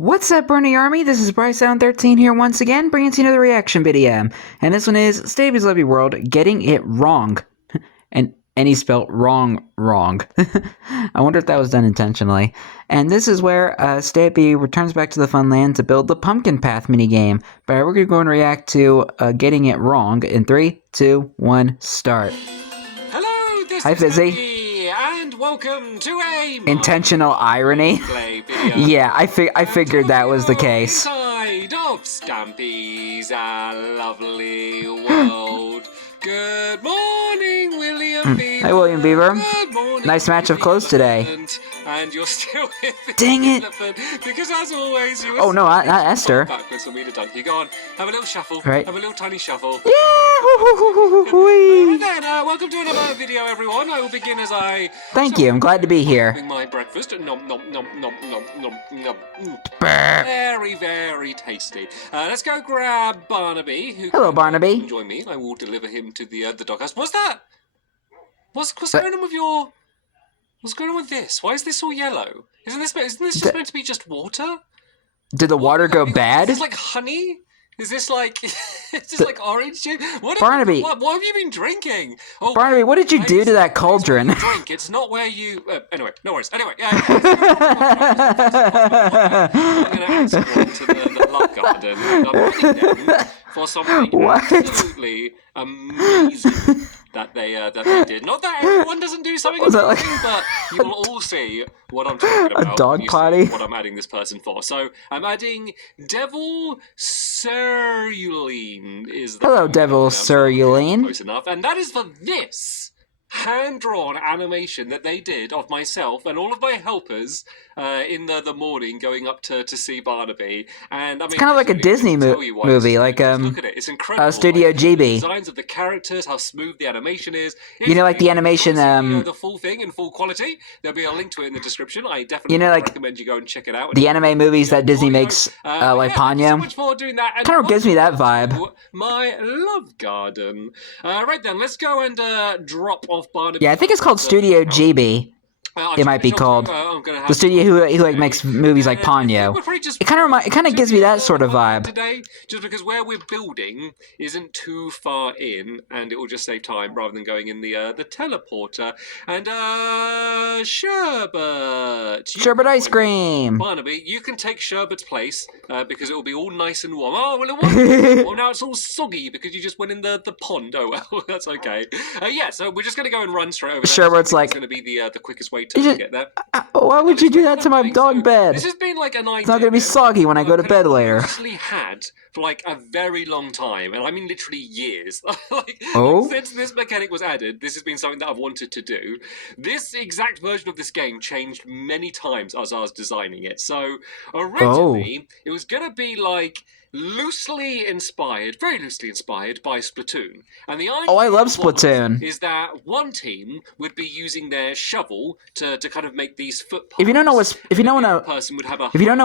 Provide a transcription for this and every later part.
What's up, Bernie Army? This is BryceAllen13 here once again, bringing to you another reaction video. And this one is Stampy's Lovely World, Getting It Wrong. and he spelled wrong. I wonder if that was done intentionally. And this is where Stampy returns back to the fun land to build the pumpkin path minigame. But we're going to go and react to Getting It Wrong in 3, 2, 1, start. Hello, this Hi, is Fizzy. Stampy, and welcome to a Intentional irony? play video. Yeah, I figured that was the case. Inside of Stampy's Lovely World. Good morning, William Beaver. Hi, William Beaver. Good morning. Nice match of clothes today. And you're still with the Dang it. elephant, because as always you were Oh no, not Esther. backwards for me to donkey. Go on, have a little shuffle. Right. Have a little tiny shuffle. Yeah! Right then, welcome to another video, everyone. I will begin as I... Thank you, I'm glad to be here. Having my breakfast. Nom, nom, nom, nom, nom, nom, nom. Brr. Very, very tasty. Let's go grab Barnaby, who Hello, can, Barnaby. join me. I will deliver him to the doghouse. What's that? What's going on with your... What's going on with this? Why is this all yellow? Isn't this just meant to be just water? Did the water go bad? Is this like honey? Is this like like orange juice? Barnaby. What have you been drinking? Oh, Barnaby, what did you do to that cauldron? Drink. It's not where you. Anyway, no worries. Anyway, I'm going to add someone to the love garden. And I'm ready then for something What? absolutely amazing that they did. Not that everyone doesn't do something Was that amazing, but you will all see what I'm talking about. dog when you see potty? What I'm adding this person for. So I'm adding Devil Cerulean. Hello, Devil Cerulean. Close enough, and that is for this hand-drawn animation that they did of myself and all of my helpers in the morning going up to see Barnaby. And I mean, It's kind of like a Disney movie, like just look at it. It's incredible. Studio like, GB. The designs of the characters, how smooth the animation is. You know, like the animation, the full thing in full quality. There'll be a link to it in the description. I definitely recommend you go and check it out. The anime movies that Disney makes, like Thank you so Ponyo. much for doing that. Kind of gives me that vibe. My love garden. Right then, let's go and drop off Barnaby. Yeah, I think it's called Studio GB. It might be called the studio who like makes movies like Ponyo. It kind of gives me that sort of vibe. Today, just because where we're building isn't too far in, and it will just save time rather than going in the teleporter. And Sherbet Ice cream. Barnaby, you can take Sherbet's place because it will be all nice and warm. Oh, well, it wasn't. Well, now it's all soggy because you just went in the pond. Oh well, that's okay. Yeah, so we're just gonna go and run straight over. Sherbet's like, it's gonna be the quickest way to get there. Why would you do that to my dog bed? This has been like an idea. It's not gonna be soggy when I go to bed later. I've actually had for like a very long time, and I mean literally years. Oh? Since this mechanic was added, this has been something that I've wanted to do. This exact version of this game changed many times as I was designing it. So originally, it was gonna be like loosely inspired, very loosely inspired by Splatoon. And the idea I love Splatoon. is that one team would be using their shovel to kind of make these footpaths. If you don't know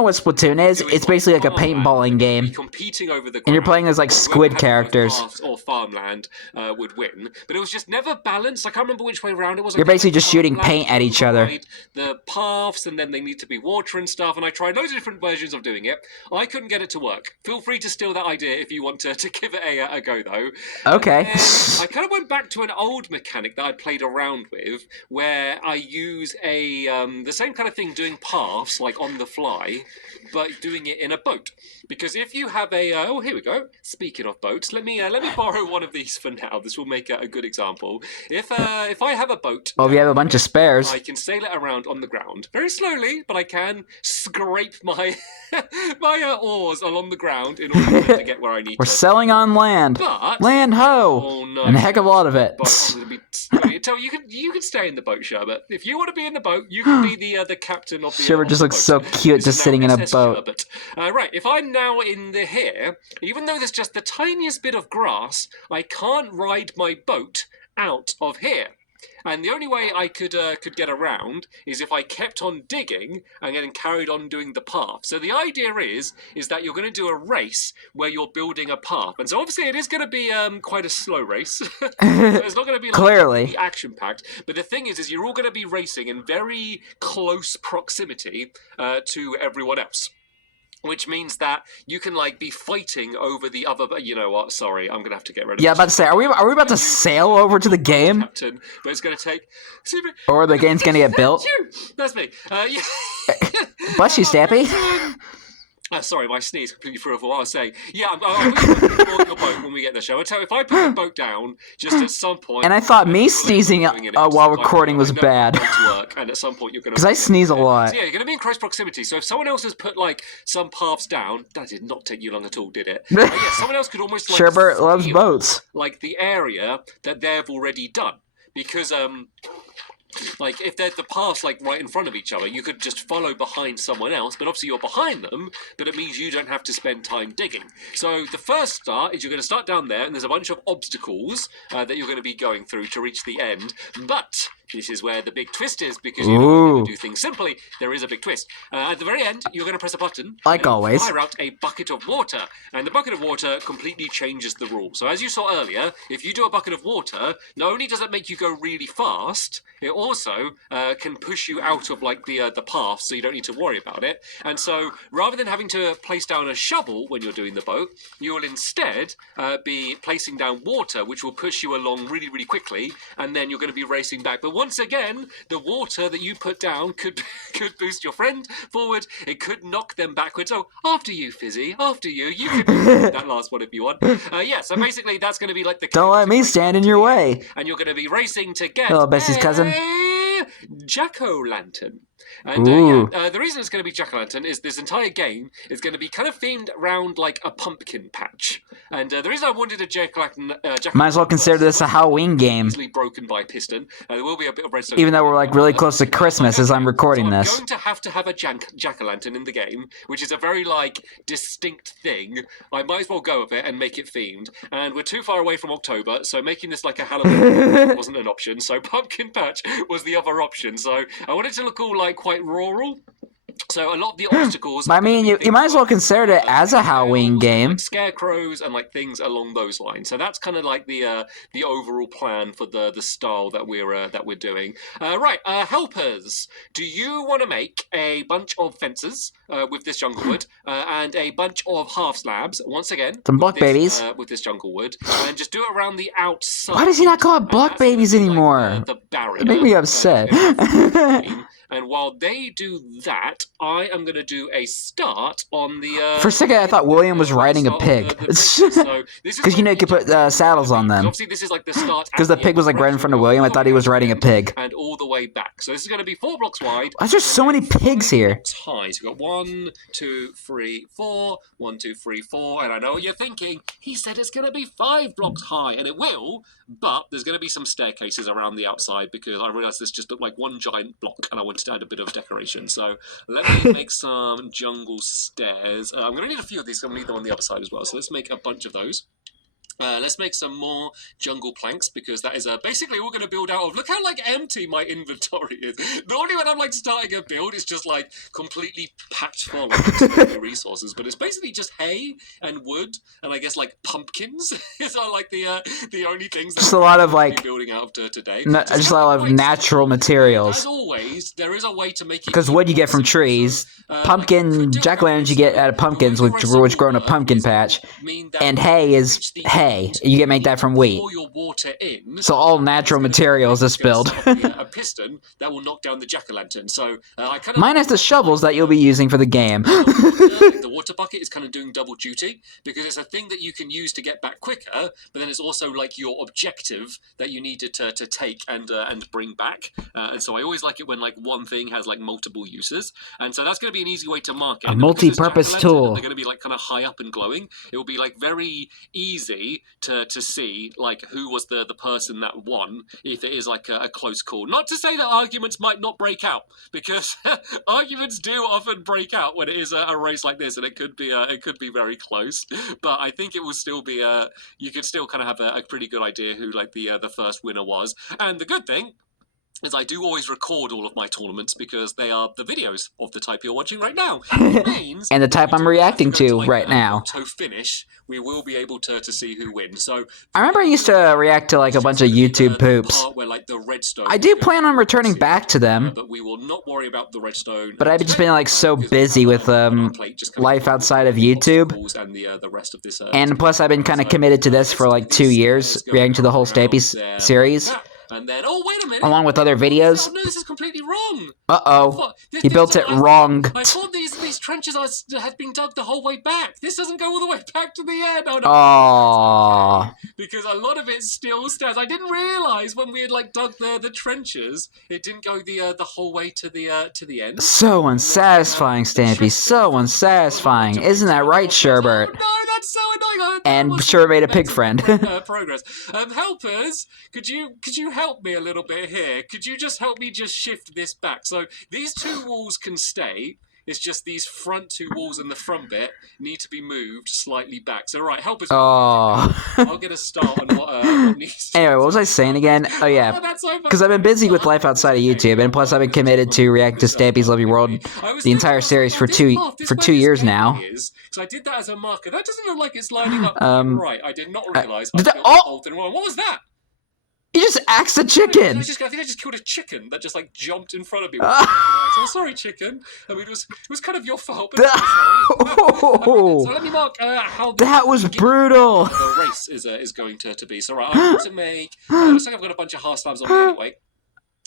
what Splatoon is, it's basically like a paintballing game. Competing over the ground, And you're playing as like squid characters. Or farmland would win, but it was just never balanced. I can't remember which way around it was. You're basically just shooting paint at each other. The paths, and then they need to be water and stuff. And I tried loads of different versions of doing it. I couldn't get it to work. Feel free to steal that idea if you want to give it a go, though. Okay. I kind of went back to an old mechanic that I played around with, where I use the same kind of thing, doing paths like on the fly, but doing it in a boat. Because if you have oh, here we go. Speaking of boats, let me borrow one of these for now. This will make a good example. If I have a boat, Well, if you have a bunch of spares, I can sail it around on the ground very slowly, but I can scrape my my oars along the ground in order to get where I need we're to. selling on land. But Land ho! oh no, And a heck of a lot of it. Tell you can stay in the boat, Sherbet. If you want to be in the boat, you can be the captain of the. Sherbet just looks so cute, just sitting in a boat. Sherbet. Right, if I'm now in here, even though there's just the tiniest bit of grass, I can't ride my boat out of here. And the only way I could get around is if I kept on digging and then carried on doing the path. So the idea is that you're going to do a race where you're building a path. And so obviously it is going to be quite a slow race. So it's not going to be like Clearly action-packed. But the thing is you're all going to be racing in very close proximity to everyone else. which means that you can like be fighting over the other. You know what? Sorry, I'm gonna have to get rid of. Yeah, I'm about to say, are we about to sail over to the game? Captain, but it's gonna take. Or the game's gonna get built? That's me. Yeah. Bless you, Stampy. Sorry, my sneeze completely threw off what I was saying. Yeah, I'm going to put your boat when we get the show. I tell you, if I put the boat down just at some point. And I thought me sneezing while recording was bad. And at some point you're going to. Because I sneeze a lot. So yeah, you're going to be in close proximity. So if someone else has put like some paths down, that did not take you long at all, did it? Yeah, someone else could almost like. Sherbert loves boats. Like the area that they've already done, because like if they're the paths like right in front of each other, you could just follow behind someone else, but obviously you're behind them, but it means you don't have to spend time digging. So the first start is you're going to start down there, and there's a bunch of obstacles that you're going to be going through to reach the end, but this is where the big twist is, because you don't do things simply. There is a big twist. At the very end, you're going to press a button, like always, fire out a bucket of water, and the bucket of water completely changes the rule. So as you saw earlier, if you do a bucket of water, not only does it make you go really fast, it also can push you out of like the path, so you don't need to worry about it. And so rather than having to place down a shovel when you're doing the boat, you will instead be placing down water, which will push you along really, really quickly, and then you're going to be racing back. But once again, the water that you put down could boost your friend forward. It could knock them backwards. So after you, Fizzy, after you. You can do that last one if you want. Yeah, so basically that's going to be like the... Don't let me stand in your way. And you're going to be racing to get... Hello, Bessie's cousin. Jack-o'-lantern. And the reason it's going to be Jack-o'-lantern is this entire game is going to be kind of themed around like a pumpkin patch. And the reason I wanted a Jack-o'-lantern... Might as well consider this a Halloween game. Easily broken by piston. There will be a bit of redstone. Even though we're like really close to Christmas as I'm recording this. I'm going to have a Jack-o'-lantern in the game, which is a very like distinct thing. I might as well go with it and make it themed. And we're too far away from October, so making this like a Halloween wasn't an option. So pumpkin patch was the other option. So I wanted to look all like quite rural. So a lot of the obstacles... I mean, you might as well consider it as a Halloween game. Like scarecrows and like things along those lines. So that's kind of like the overall plan for the style that we're doing. Right, helpers. Do you want to make a bunch of fences with this jungle wood and a bunch of half slabs? Once again, some block babies with this jungle wood, and just do it around the outside. Why does he not call it block babies anymore? Like the barrier. It made me upset. And while they do that, I am going to do a start on the... For a second, I thought William was riding a pig. Because, you know, you could put saddles on them. Obviously, this is like the start... Because the pig was like right in front of William, I thought he was riding a pig. And all the way back. So this is going to be 4 blocks wide. Why is there so many pigs here? High. So we've got 1, 2, 3, 4. 1, 2, 3, 4. And I know what you're thinking. He said it's going to be 5 blocks high. And it will, but there's going to be some staircases around the outside because I realised this just looked like one giant block and I wanted to add a bit of decoration. So let me make some jungle stairs. I'm going to need a few of these. I'm going to need them on the other side as well. So let's make a bunch of those. Let's make some more jungle planks because that is basically all we're going to build out of. Look how like empty my inventory is. Normally when I'm like starting a build, it's just like completely packed full of resources, but it's basically just hay and wood and I guess like pumpkins. Is like the only things. That just a lot of like building out of today. Just a lot of natural materials. As always, there is a way to make it because wood you get from trees, pumpkin jack-o'-lanterns you get out of pumpkins, which grow in a pumpkin patch, and hay is hay. You get make that from wheat. So all natural materials this build. A piston that will knock down the jack-o'-lantern. So I kind of minus the shovels that you'll be using for the game. The water bucket is kind of doing double duty because it's a thing that you can use to get back quicker, but then it's also like your objective that you needed to take and bring back. And so I always like it when like one thing has like multiple uses. And so that's going to be an easy way to mark it. A multi-purpose tool. They're going to be like kind of high up and glowing. It will be like very easy to see like who was the person that won if it is like a close call. Not to say that arguments might not break out because arguments do often break out when it is a race like this, and it could be very close. But I think it will still be you could still kind of have a pretty good idea who like the first winner was. And the good thing is I do always record all of my tournaments because they are the videos of the type you're watching right now. It means And the type I'm reacting to right now. Auto finish, we will be able to see who wins. So I remember I used to react to like a bunch of YouTube poops. Part where, like, the redstone I do plan on returning back to them, but we will not worry about the redstone. but I've just been like so busy with life outside of YouTube, and the rest of this. and plus I've been kind of committed to this for like 2 years, reacting to the whole Stampy series. And then, oh, wait a minute. Along with other videos. Oh, no, this is completely wrong. Uh-oh. He built it wrong. I thought these trenches had been dug the whole way back. This doesn't go all the way back to the end. Oh, no. Aww. Because a lot of it still stands. I didn't realise when we had, like, dug the trenches, it didn't go the whole way to the end. So unsatisfying, Stampy. So unsatisfying. Isn't that right, Sherbert? Oh, no, that's so annoying. And Sherbert made a pig friend. Progress. Helpers, could you help me a little bit here? Could you just help me just shift this back? So these two walls can stay. It's just these front two walls and the front bit need to be moved slightly back. So, right, help us. Oh. I'll get a start on what needs to. Anyway, what was I saying again? Oh, yeah. Because I've been busy with life outside of YouTube, and plus I've been committed to react to Stampy's Lovely World, the entire series, for 2 years now. So I did that as a marker. That doesn't look like it's lining up right. I did not realise. What was that? You just axed a chicken! I think I just killed a chicken that just, like, jumped in front of me. So I'm sorry, chicken. I mean, it was kind of your fault. But so let me mark how... That was brutal! The race is going to be. So, right, I'm going to make... looks like I've got a bunch of half slabs on me anyway.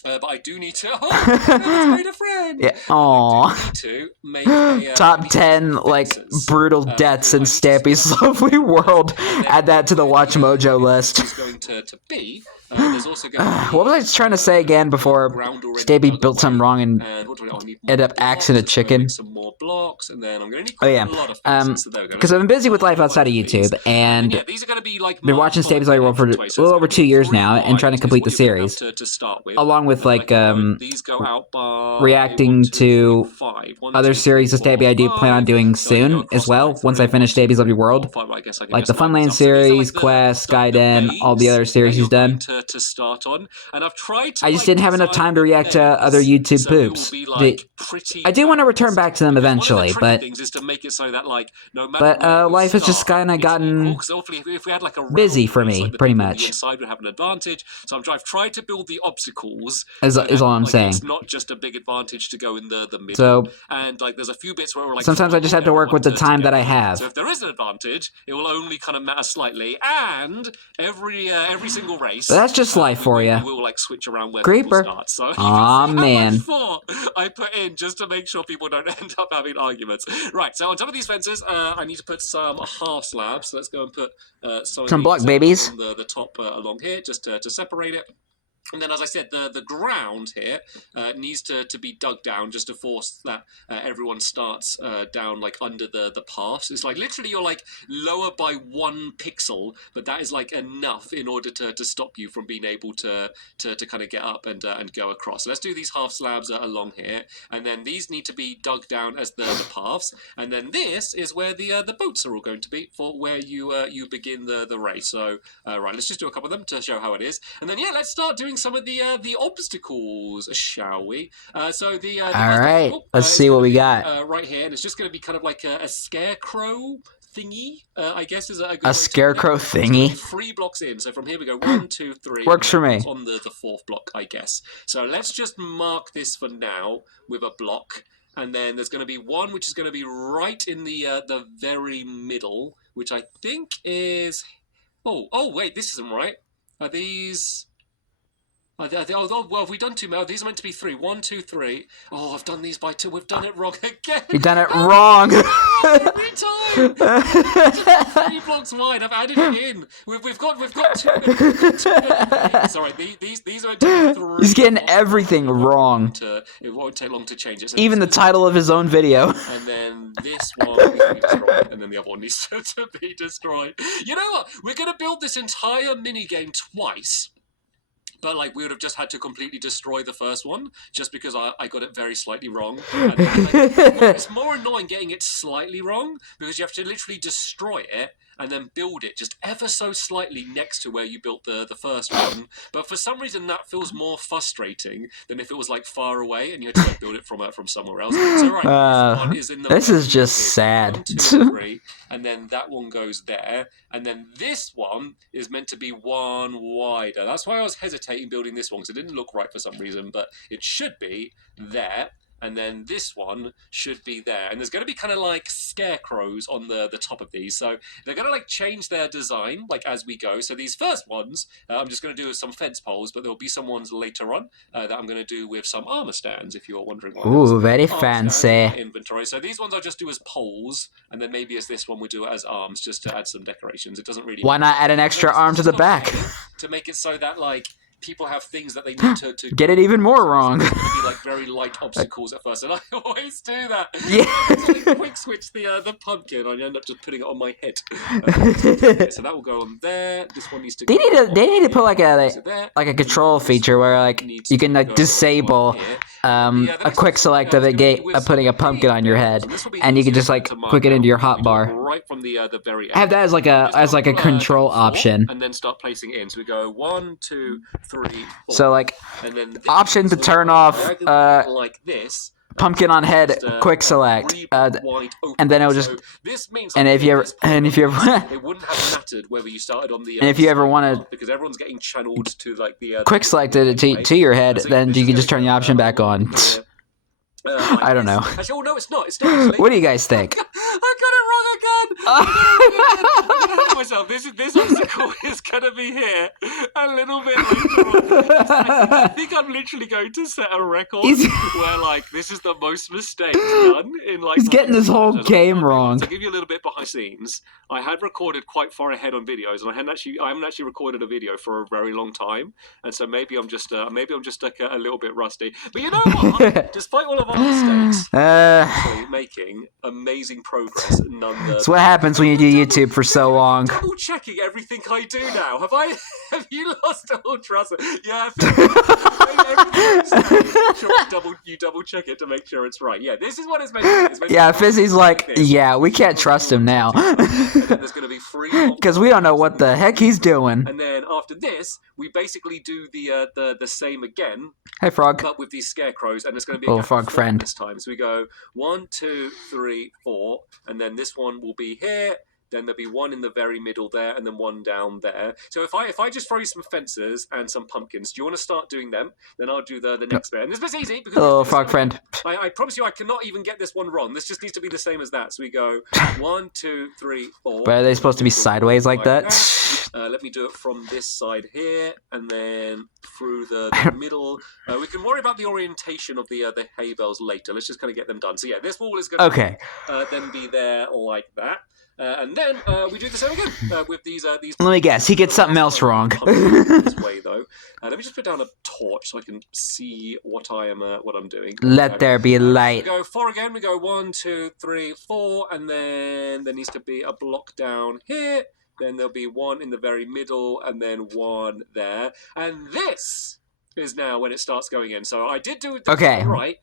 But I do need to... Oh, I've made a friend! Yeah, aww. I do need to make Top 10, like, brutal deaths in Stampy's Lovely World. Add that to the Watch Mojo list. It's going to be... there's also going to be, what was I trying to say again before Stampy built something wrong and ended up axing a chicken? Some more blocks, and then I'm going to need a lot of because I've been busy with life outside of YouTube, and these are going to be like been watching Stampy's Lovely World for a little over 2 years now, and trying to complete the series, to start with, along with like these go out by reacting to other series of Stampy I do plan on doing soon as well, once I finish Stampy's Lovely World, like the Funland series, Quest, Skyden, all the other series he's done. To start on, and I've tried to, I just didn't have enough time to react to other YouTube poops. I do want to return back to them eventually, but life has just kind of gotten busy for me, pretty much. Inside would have an advantage, so I've tried to build the obstacles. Is all I'm saying. It's not just a big advantage to go in the middle. So, and like there's a few bits where like sometimes I just have to work with the time that I have. So if there is an advantage, it will only kind of matter slightly, and every single race. That's just life for you. We'll like switch around where Creeper. people start. So aw, man. I put in just to make sure people don't end up having arguments. Right, so on top of these fences, I need to put some half slabs. So let's go and put some block babies on the top along here, just to separate it. And then, as I said, the ground here needs to be dug down just to force that everyone starts down, like, under the paths. It's like, literally, you're, like, lower by 1 pixel, but that is, like, enough in order to stop you from being able to kind of get up and go across. So let's do these half slabs along here, and then these need to be dug down as the paths, and then this is where the boats are all going to be for where you begin the race. So, right, let's just do a couple of them to show how it is. And then, yeah, let's start doing some of the obstacles, shall we? So the all right, let's see what we got right here, and it's just going to be kind of like a scarecrow thingy. I guess is a scarecrow thingy. 3 blocks in, so from here we go 1, 2, 3. Works for me. On the 4th block, I guess. So let's just mark this for now with a block. And then there's going to be one which is going to be right in the very middle, which I think is. Oh wait, this isn't right. Are these? Well, have we done 2 more? These are meant to be 3. 1, 2, 3. Oh, I've done these by 2. We've done it wrong again. You've done it wrong. Every time. It's 3 blocks wide. I've added it in. We've got 2. Sorry, these are meant to be 3. He's getting everything wrong. It won't take long to change it. So even the title of his own video. And then this one needs to be destroyed, and then the other one needs to be destroyed. You know what? We're going to build this entire minigame twice. But, like, we would have just had to completely destroy the first one, just because I got it very slightly wrong. And then, it's more annoying getting it slightly wrong, because you have to literally destroy it, and then build it just ever so slightly next to where you built the first one. But for some reason, that feels more frustrating than if it was like far away and you had to like build it from somewhere else. So right, this one is in the this is just here. sad. 1, 2, 3, and then that one goes there, and then this one is meant to be one wider. That's why I was hesitating building this one, because it didn't look right for some reason, but it should be there. And then this one should be there. And there's going to be kind of like scarecrows on the top of these. So they're going to like change their design like as we go. So these first ones, I'm just going to do with some fence poles, but there'll be some ones later on that I'm going to do with some armor stands, if you're wondering why. Ooh, very fancy. Inventory. So these ones I'll just do as poles, and then maybe as this one we do it as arms, just to add some decorations. It doesn't really... Why not add an extra arm to the back? To make it so that like... people have things that they need to get it even more wrong. It's going to be like very light obstacles at first, and I always do that. Yeah. I quick switch the pumpkin, I end up just putting it on my head. Okay, so that will go on there. This one needs to. They need to put like a control feature where like you can like disable a quick select of putting a pumpkin on your head, and you can just like click it into your hotbar. Right from the very end. Have that as like a control option, and then start placing it in. So we go 1, 2, 3, 4. So like and then option to turn off like this. Pumpkin on head, quick select, and then it'll just. This means and if you ever, it wouldn't have mattered whether you started on the. And if you ever want to, because everyone's getting channeled to like the. Quick selected to your head, then you can just turn the option back on. I don't know. Actually, oh no, it's not. It's not. Actually. What do you guys think? I got it wrong again. I'm gonna hurt myself. This obstacle is gonna be here a little bit later on. I think I'm literally going to set a record where like this is the most mistakes done in like. He's getting this whole game wrong. To give you a little bit behind the scenes, I had recorded quite far ahead on videos, and I haven't actually recorded a video for a very long time, and so maybe I'm just like a little bit rusty. But you know what? Despite all of our mistakes, making amazing progress. That's what happens when you do YouTube for so long. Double checking everything I do now. Have you lost all trust? Yeah, I feel you double check it to make sure it's right. Yeah, this is what it's meant to be. Yeah, Fizzy's like, yeah, we can't trust him now. There's going to be 3 because we don't know what the heck he's doing. And then after this, we basically do the same again. Hey, frog. But with these scarecrows, and it's going to be a frog friend this time. So we go 1, 2, 3, 4, and then this one will be here. Then there'll be one in the very middle there, and then one down there. So if I just throw you some fences and some pumpkins, do you want to start doing them? Then I'll do the next bit. And this bit's easy because hello, frog friend. I promise you, I cannot even get this one wrong. This just needs to be the same as that. So we go 1, 2, 3, 4. But are they supposed to be sideways like that? Let me do it from this side here, and then through the middle. We can worry about the orientation of the hay bales later. Let's just kind of get them done. So yeah, this wall is going to then be there like that. And then we do the same again with these. Let me guess. He gets something else wrong. This way though. Let me just put down a torch so I can see what I'm doing. Let there be light. We go 4 again. We go 1, 2, 3, 4, and then there needs to be a block down here. Then there'll be one in the very middle, and then one there. And this is now when it starts going in. So I did do it right.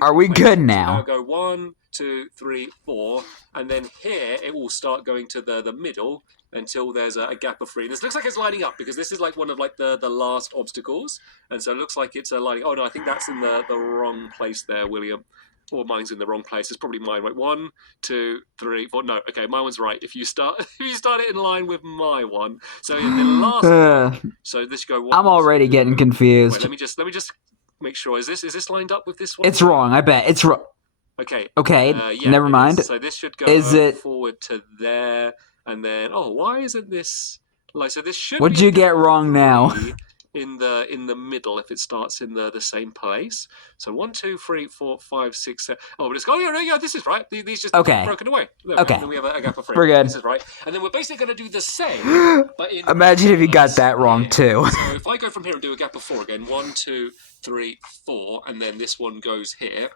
Are we good now? I'll go 1, 2, 3, 4, and then here it will start going to the middle until there's a gap of 3. This looks like it's lining up because this is like one of like the last obstacles, and so it looks like it's lining. Oh no, I think that's in the wrong place there, William. Or mine's in the wrong place. It's probably mine. Right, 1, 2, 3, 4. No, okay, my one's right. If you start it in line with my one, so in the last one, so this go 1. I'm already getting confused. Wait, let me just make sure. Is this lined up with this one? It's wrong. I bet it's wrong. Okay. Okay. Never mind. So this should go forward to there, and then why isn't this like so? This should. What'd you get wrong now? In the middle, if it starts in the same place. So 1, 2, 3, 4, 5, 6, 7. Oh, but it's yeah, this is right. These just broken away. There okay. And then we have a gap of 3. We're good. This is right. And then we're basically going to do the same. But imagine if you got that wrong too. So if I go from here and do a gap of 4 again, 1, 2, 3, 4, and then this one goes here.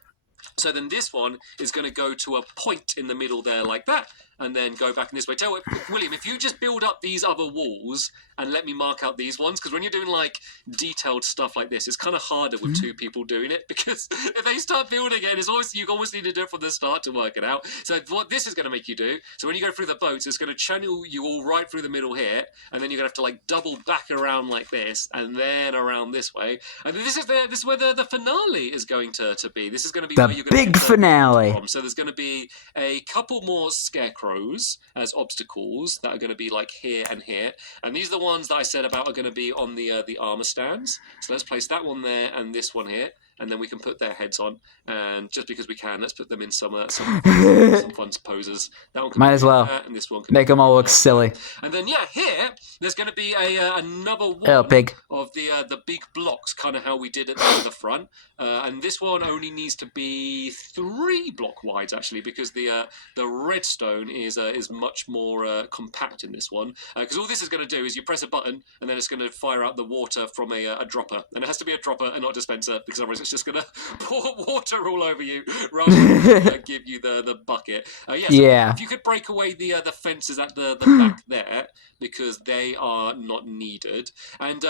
So then this one is going to go to a point in the middle there like that, and then go back in this way. Tell you what, William, if you just build up these other walls and let me mark out these ones, because when you're doing like detailed stuff like this, it's kind of harder with two people doing it, because if they start building it, it's always, you always need to do it from the start to work it out. So what this is going to make you do, so when you go through the boats, it's going to channel you all right through the middle here, and then you're going to have to like double back around like this, and then around this way, and this is where the finale is going to be. This is going to be The where you're going big finale. from. So there's going to be a couple more scarecrows as obstacles that are going to be like here and here, and these are the ones that I said about are going to be on the armor stands. So let's place that one there and this one here, and then we can put their heads on. And just because we can, let's put them in some fun poses. That one can Might as well. and this one can Make them all look silly. And then yeah, here there's going to be another one Oh, pig. of the big blocks, kind of how we did at the front. And this one only needs to be 3 block wide actually, because the redstone is much more compact in this one. Because all this is going to do is you press a button and then it's going to fire out the water from a dropper, and it has to be a dropper and not a dispenser, because otherwise it's just going to pour water all over you rather than give you the bucket. So Yeah. if you could break away the fences at the back there, because they are not needed, and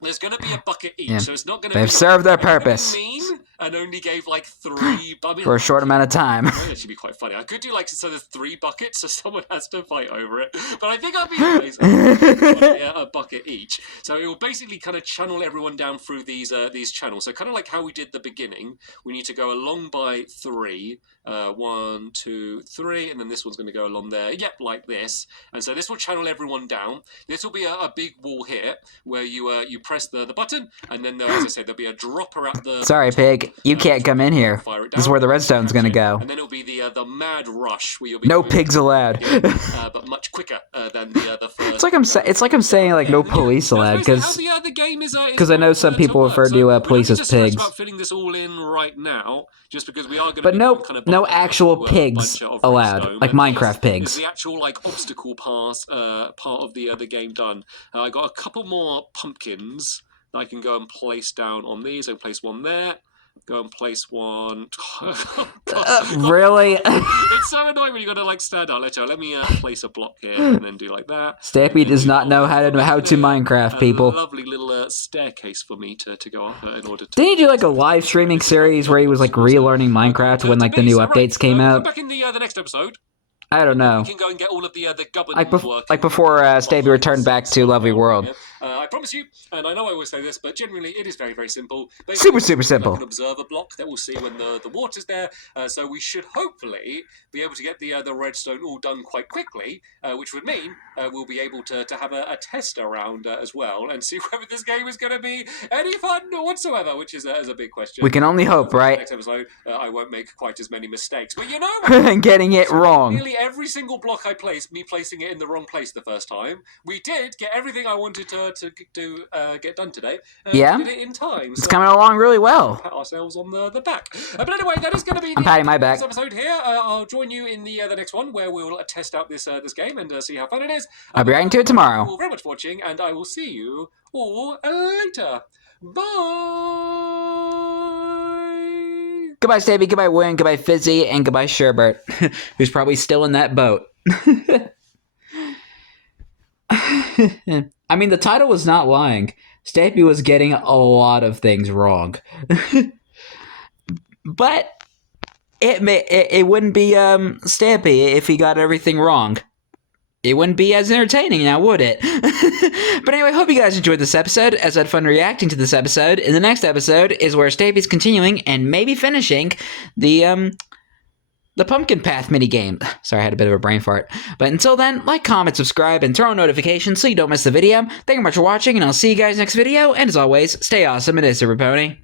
there's going to be a bucket each, so it's not going to. They've served their purpose. Mean and only gave like 3. I mean, For a short amount of time. That would actually be quite funny. I could do like, so there's 3 buckets, so someone has to fight over it. But I think I'd be nice. A bucket each. So it will basically kind of channel everyone down through these channels. So kind of like how we did the beginning. We need to go along by 3. 1, 2, 3, and then this one's going to go along there. Yep, like this. And so this will channel everyone down. This will be a big wall here where you press the button, and then as I said, there'll be a dropper at the. Sorry, pig. You can't come in here. This is where the redstone's going to go. And then it'll be the mad rush where you'll be. No pigs allowed. But much quicker than the first. It's like I'm saying like no police allowed, because the game is. I know some people refer to police as pigs. About filling this all in right now, just because we are going to. But no actual pigs allowed, like Minecraft pigs. Is the actual like obstacle pass part of the game done? I got a couple more pumpkins that I can go and place down on these. I'll place one there. Go and place one. Really? It's so annoying when you got to like stand up. Let me place a block here and then do like that. Stampy does not know how to Minecraft, people. A lovely little staircase for me to go up in order to. Didn't he do like a live streaming series where he was like relearning Minecraft when like the new updates came out? Back in the next episode. I don't know. We can go and get all of the gubbins like before Stampy returned back to Lovely World. I promise you, and I know I always say this, but generally it is very, very simple. Super simple. Like an observer block that we'll see when the water's there. So we should hopefully be able to get the redstone all done quite quickly, which would mean we'll be able to have a test around as well and see whether this game is going to be any fun whatsoever, which is a big question. We can only hope, right? Next episode, I won't make quite as many mistakes, but you know, getting it wrong. Nearly every single block I placed, me placing it in the wrong place the first time, we did get everything I wanted to get done today. Yeah, we did it in time. It's coming along really well. Pat ourselves on the back. But anyway, that is going to be. I'm patting my back. This episode here. I'll join you in the next one where we'll test out this game and see how fun it is. I'll be writing to it tomorrow. Thank you all very much for watching, and I will see you all later. Bye. Goodbye, Stampy. Goodbye, Win. Goodbye, Fizzy. And goodbye, Sherbert, who's probably still in that boat. I mean, the title was not lying. Stampy was getting a lot of things wrong. But it wouldn't be Stampy if he got everything wrong. It wouldn't be as entertaining now, would it? But anyway, hope you guys enjoyed this episode, as I had fun reacting to this episode. In the next episode is where Stampy's continuing and maybe finishing the Pumpkin Path minigame. Sorry, I had a bit of a brain fart. But until then, like, comment, subscribe, and turn on notifications so you don't miss the video. Thank you much for watching, and I'll see you guys next video. And as always, stay awesome. It is Super Pony.